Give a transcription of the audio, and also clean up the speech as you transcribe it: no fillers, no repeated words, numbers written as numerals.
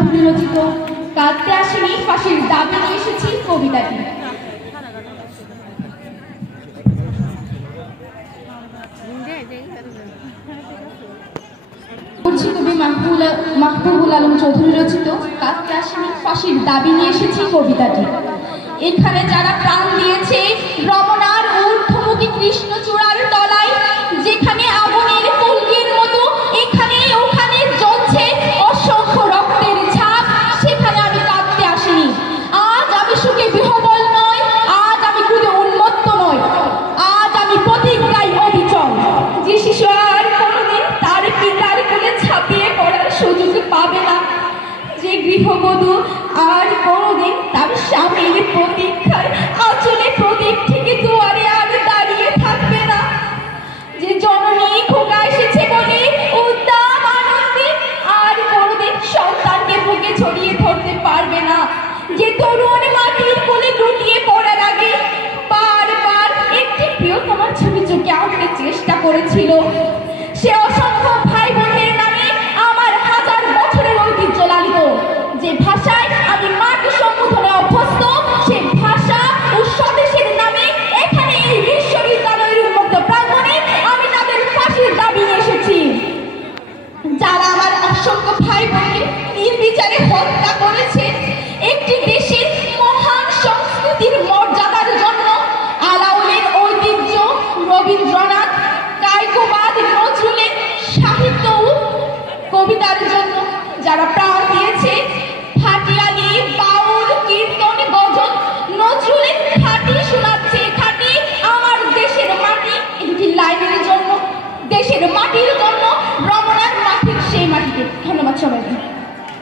চৌধুরী রচিত কাঁদতে আসেনি ফাঁসির দাবি নিয়ে এসেছি কবিতাটি। কবি মাহবুবুল আলম চৌধুরী রচিত কাঁদতে আসেনি ফাঁসির দাবি নিয়ে এসেছি কবিতাটি। এখানে যারা প্রাণ দিয়েছে রমনার ঊর্ধ্বমুখী কৃষ্ণচূড়ার তলায়, যেখানে আগুনের ফুলকির মতো এখানে ওখানে জ্বলছে অসংখ্য রক্তের ছাপ, সেখানে আমি কাঁদতে আসিনি। আজ আমি সুখে বিহবল নয়, আজ আমি ক্রোধে উন্মত্ত নয়, আজ আমি প্রতিজ্ঞায় অবিচল। যে শিশু আর কোনোদিন তার পিতার কোলে ছাপিয়ে পড়ার সুযোগ পাবে না, যে গৃহবধূ আর কোনোদিন তার স্বামীর প্রতীক্ষায় আঁচলে প্রদীপ থেকে দুয়ারে